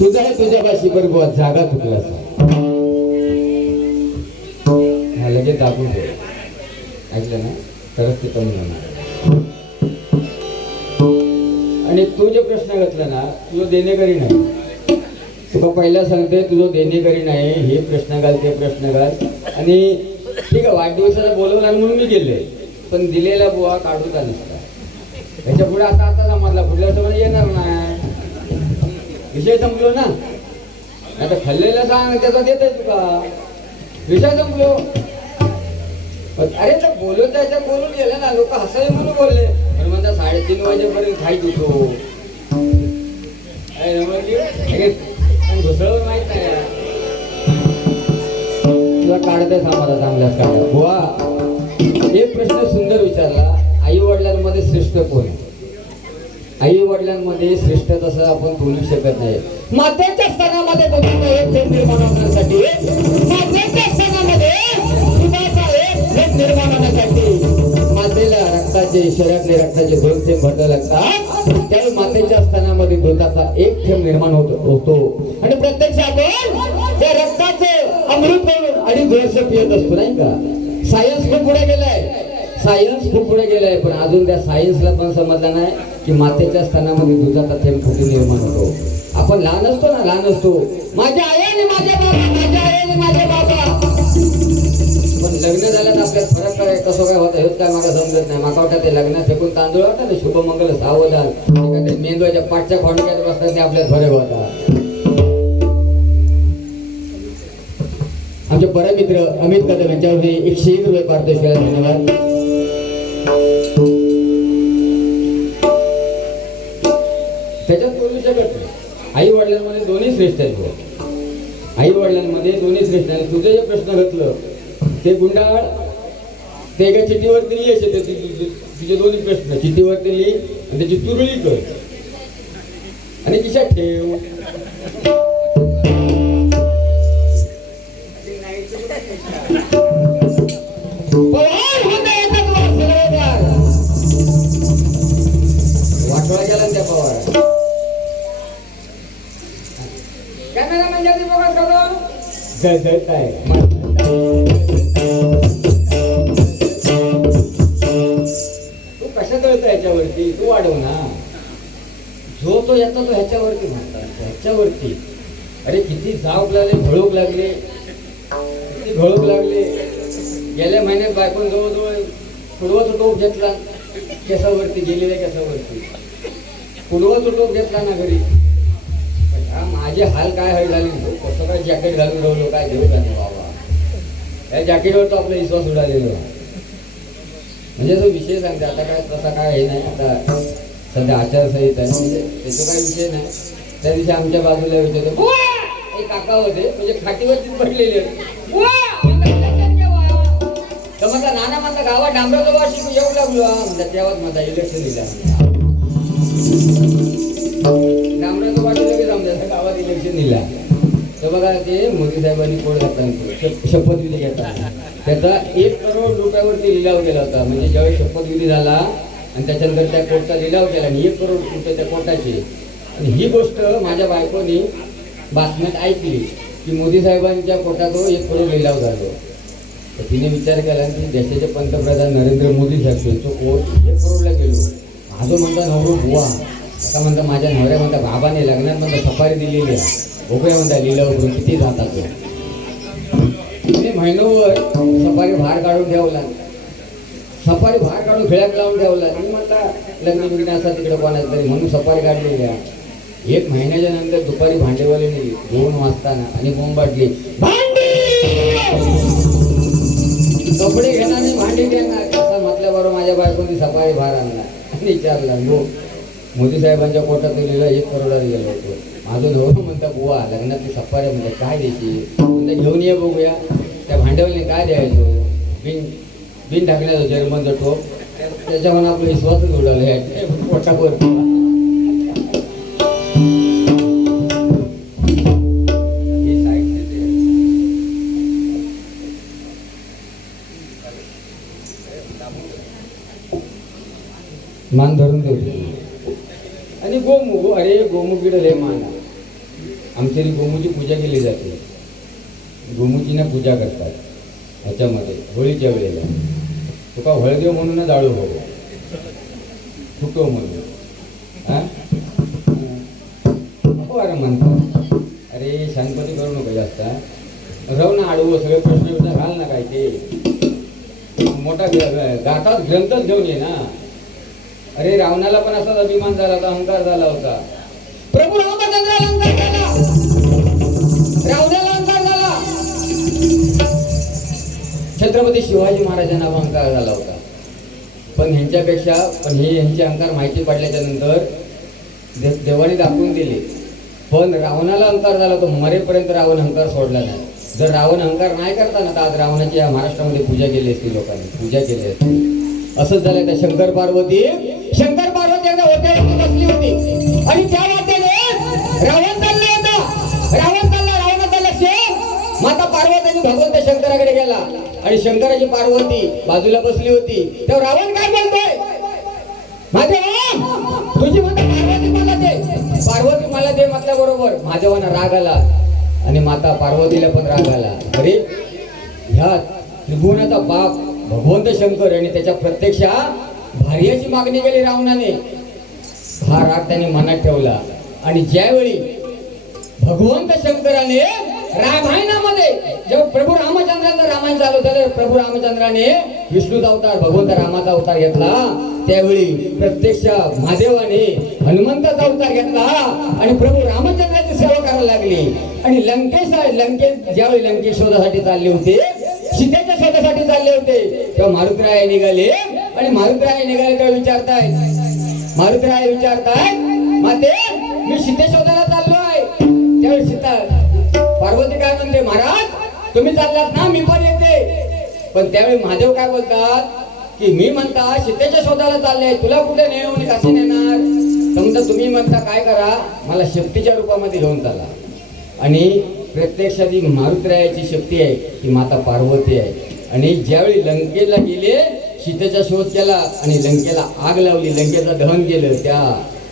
तुझा आहे तुझ्या भाषी बरोबर जागा चुकला हा लगेच दाखवून दे. ऐकलं ना तरच ते कमी होणार. आणि तू जे प्रश्न घातला ना तुझं देणेकरी नाही. तुला पहिला सांगते तुझं देणेकरी नाही. हे प्रश्न घाल ते प्रश्न घाल. आणि ठीक आहे वाढदिवसाला बोलवलं आणि म्हणून मी गेले पण दिलेला बुवा काढूचा नसता. त्याच्या पुढे आता समजला पुढल्या समज येणार नाही. विषय संपलो ना. आता खाल्लेला सांग त्याचा देत आहे तुका. विषय संपलो. अरे तर बोलत जायचं बोलून गेलं ना. लोक हसावे म्हणून बोलले पण म्हणता 3:30 वाजेपर्यंत खाई देतो. घुसळवर माहित नाही तुला काढताय आम्हाला चांगलाच काढा. बुवा एक प्रश्न सुंदर विचारला. आई वडिलांमध्ये श्रेष्ठ कोण? आई वडिलांमध्ये श्रेष्ठ तसं आपण बोलू शकत नाही. मातेच्या स्थानामध्ये निर्माण होण्यासाठी मातेच्या स्थानामध्ये निर्माण होण्यासाठी मातेला रक्ताचे शरीरातले रक्ताचे 2 थेंब भरता लागतात. त्यावेळी मातेच्या स्थानामध्ये दुधाचा 1 थेंब निर्माण होतो आणि प्रत्यक्ष आपण त्या रक्ताचं अमृत करून 2.5 वर्ष पियत असतो नाही का. सायन्स खूप पुढे गेलाय. सायन्स खूप पुढे गेलाय पण अजून त्या सायन्सला पण समजलं नाही की मातेच्या स्थानामध्ये दुधाचा थेंब कुठे निर्माण होतो. आपण लहान असतो ना लहान असतो माझ्या आई आणि माझ्या बाबा माझ्या आई आणि माझ्या बाबा. पण लग्न झालं तर आपल्याला फरक काय कसं काय होतं हेच काय मला समजत नाही. माका वाटतं ते लग्न फेकून तांदूळ वाटतं ना शुभमंगल सावधान एखाद्या मेंदवाच्या पाठच्या खोंडक्यात बसतात ते आपल्याला फरक होता. आमचे परमित्र अमित कदम यांच्यावर 101 रुपये पारितोषिक. धन्यवाद. त्याच्यात बोलू शकत नाही. आई वडिलांमध्ये दोन्ही श्रेष्ठ आहेत. आई वडिलांमध्ये दोन्ही श्रेष्ठ आहेत. तुझे जे प्रश्न घातलं ते गुंडाळ ते एका चिठ्ठीवरती लिहायचे. तुझे दोन्ही प्रश्न चिठ्ठीवरती लिही आणि त्याची तुरळी कर आणि खिशात ठेव. वाटोळा गेला त्या पवार काय तू कशा कळत ह्याच्यावरती तू वाढव ना. जो तो येतो तो ह्याच्यावरती म्हणतात ह्याच्यावरती. अरे किती जाऊक लागले घळूक लागले किती घळूक लागले. गेल्या महिन्यात बायकोन जवळजवळ पुडवाचा टोप घेतला केसावरती गेलेल्या केसावरती पुडवाचा टोप घेतला ना घरी. माझे हाल काय हळ झाले कसं काय जॅकेट घालून राहिलो काय घेऊ का नाही बाबा. या जॅकेटवर तो आपला विश्वास उडालेलो म्हणजे तो विषय सांगते. आता काय तसा काय हे नाही. आता सध्या आचारसंहिता आहे म्हणजे त्याचा काही विषय नाही. त्या दिवशी आमच्या बाजूला विचारतो एक काका होते म्हणजे खाटीवरतीच पडलेले तर म्हणता नाना म्हणता गावात डांबराचा वाशी येऊ लागलो म्हणता. तेव्हाच म्हणता इलेक्शन दिला डांबराचा वाशी लगेच आमच्या गावात इलेक्शन दिला. तर बघा ते मोदी साहेबांनी कोड घातला शपथविधी घेतला. त्याचा 1 करोड रुपयावरती लिलाव केला होता. म्हणजे ज्यावेळी शपथविधी झाला आणि त्याच्यानंतर त्या कोर्टचा लिलाव केला आणि 1 करोड रुपये त्या कोर्टाचे. आणि ही गोष्ट माझ्या बायकोनी बातम्यात ऐकली की मोदी साहेबांच्या कोर्टात 1 करोड लिलाव झालो. तर तिने विचार केला की देशाचे पंतप्रधान नरेंद्र मोदी साहेब तो कोर्ट 1 करोडला गेलो. अजून म्हणता नवरो बुवा का म्हणता माझ्या नवऱ्या म्हणता बाबाने लग्नात म्हणता सफारी दिलेली आहे बघूया म्हणता लिलाव करून किती जातात. तिने महिनोभर सफारी बाहेर काढून ठेवला. सफारी बाहेर काढून खेळ्यात लावून ठेवला. मी म्हटला लग्न बिग्न असा तिकडे कोणाच तरी म्हणून सफारी काढलेली आहे. 1 महिन्याच्या नंतर दुपारी भांडेवाले नेली 2 वाजताना आणि बोंब वाटली कपडे घेणार आणि भांडी घेणार असं म्हटल्याबरोबर माझ्या बायकोनी सफारी बाहेर आणला आणि विचारला मोदी साहेबांच्या कोर्टात लिहिलं 1 करोडाला गेलो होतो. माझं नवरं म्हणता बुवा लग्नातली सफारी म्हणजे काय द्यायची म्हणता घेऊन ये बघूया. त्या भांड्यावरने काय द्यायचं बिन ढाकण्याचं जर्मनचं टोप त्याच्यावर आपलं विश्वासच उडालं पोटावर. मान धरून ठेवते आणि गोमुग अरे गोमुगीड लय मान आमच्या इथे गोमूची पूजा केली जाते. गोमूचीने पूजा करतात ह्याच्यामध्ये होळीच्या वेळेला. तुका हळदेव म्हणून जाळू हो फुटो म्हणून हां अरे म्हणतो. अरे शांतपती करू नको जास्त. राहू ना आडवं सगळे प्रश्न घाल ना काय ते मोठा गातात ग्रंथच घेऊन ये ना. अरे रावणाला पण असाच अभिमान झाला होता, अहंकार झाला होता. प्रभू रामचंद्राला अहंकार झाला, रावणाला अहंकार झाला, छत्रपती शिवाजी महाराजांना अहंकार झाला होता. पण हे यांचे अहंकार माहिती पडल्याच्या नंतर देवाने दाखवून दिले. पण रावणाला अहंकार झाला तो मरेपर्यंत रावण अहंकार सोडला नाही. जर रावण अहंकार नाही करताना तर आज रावणाची या महाराष्ट्रामध्ये पूजा केली असती, लोकांनी पूजा केली असती. असंच झालं. त्या शंकर पार्वती एकदा होत्यावरती बसली होती आणि त्या वाटेने रावण चालला होता. रावण चालला शेव. माता पार्वतीने भगवंत शंकराकडे गेला आणि शंकराची पार्वती बाजूला बसली होती. तेव्हा रावण काय बोलतोय, महादेवा तुझी माता पार्वती मला दे, पार्वती मला दे म्हटल्याबरोबर महादेवांना राग आला आणि माता पार्वतीला पण राग आला. अरे ह्या त्रिभुवनाचा बाप भगवंत शंकर आणि त्याच्या प्रत्यक्ष भार्याची मागणी केली रावणाने. हा राग त्याने मनात ठेवला आणि ज्यावेळी भगवंत शंकराने रामायणामध्ये जेव्हा प्रभू रामचंद्रांचं रामायण चालू झालं, प्रभू रामचंद्राने विष्णूचा अवतार भगवंत रामाचा अवतार घेतला. त्यावेळी प्रत्यक्ष महादेवाने हनुमंताचा अवतार घेतला आणि प्रभू रामचंद्राची सेवा करायला लागली. आणि लंकेत ज्यावेळी लंकेश शोधासाठी चालले होते, सीतेच्या शोधासाठी चालले होते, तेव्हा मारुतीराय निघाले आणि मारुतीराय निघाले तेव्हा मारुतीराय विचारताय माते मी सीते शोधायला चाललो आहे. त्यावेळी सीता पार्वती काय म्हणते, महाराज तुम्ही चाललात ना, मी पण येते. पण त्यावेळी महादेव काय बोलतात की मी म्हणता सीतेच्या शोधायला चालले, तुला कुठे नेऊन कसे नेणार. समजा तुम्ही म्हणता काय करा, मला शक्तीच्या रूपामध्ये घेऊन चाला. आणि प्रत्यक्षात ही मारुतीरायाची शक्ती आहे, ती माता पार्वती आहे. आणि ज्यावेळी लंकेला गेले, सीतेचा शोध केला आणि लंकेला आग लावली, लंकेचं दहन केलं, त्या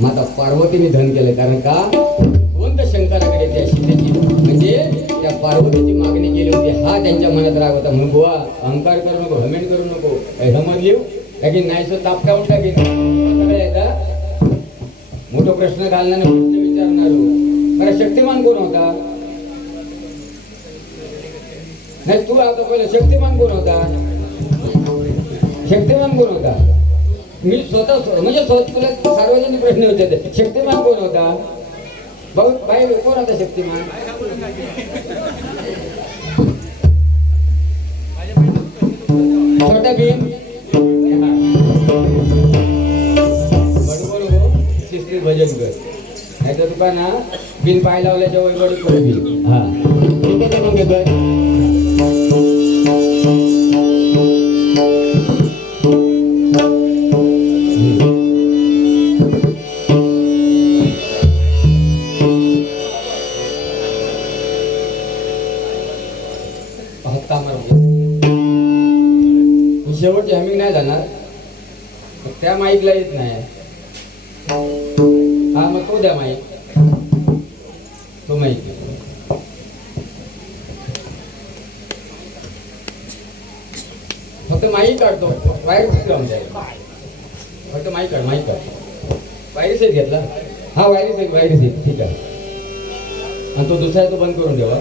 माता पार्वतीने दहन केलं. कारण का भगवंत शंकराकडे त्या सीतेची म्हणजे त्या पार्वतीची मागणी केली होती. हा त्यांच्या मनात राग होता. म्हणून बुवा अहंकार करू नको, हमेंट करू नको, समज लिहू की नाही सो ताप टाकून टाकेल. मोठा प्रश्न घालणार, प्रश्न विचारणार. अरे शक्तिमान कोण होता, नाही तू आता पहिलं शक्तिमान कोण होता, शक्तिमान कोण होता. मी स्वतः म्हणजे तुला सार्वजनिक प्रश्न विचारते, शक्तिमान कोण होता. भाऊ बाई कोण होता शक्तिमान. छोटा भीम बडबड हो शिस्ती भजन कर, नाही तर तुका ना बिन पाय लावल्याच्या वैवडी पडली. हा ठीक आहे मग घेतोय. शेवटची हमिंग नाही जाणार, त्या माईकला येत नाही. हा मग तो द्या माईक, तो माईक फक्त माईक काढतो, वायर फक्त माईक काढ, माईक काढ. वायरी सेट घेतला, हा वायरी सेट ठीक आहे. आणि तो दुसरा तो बंद करून ठेवा.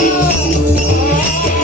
रे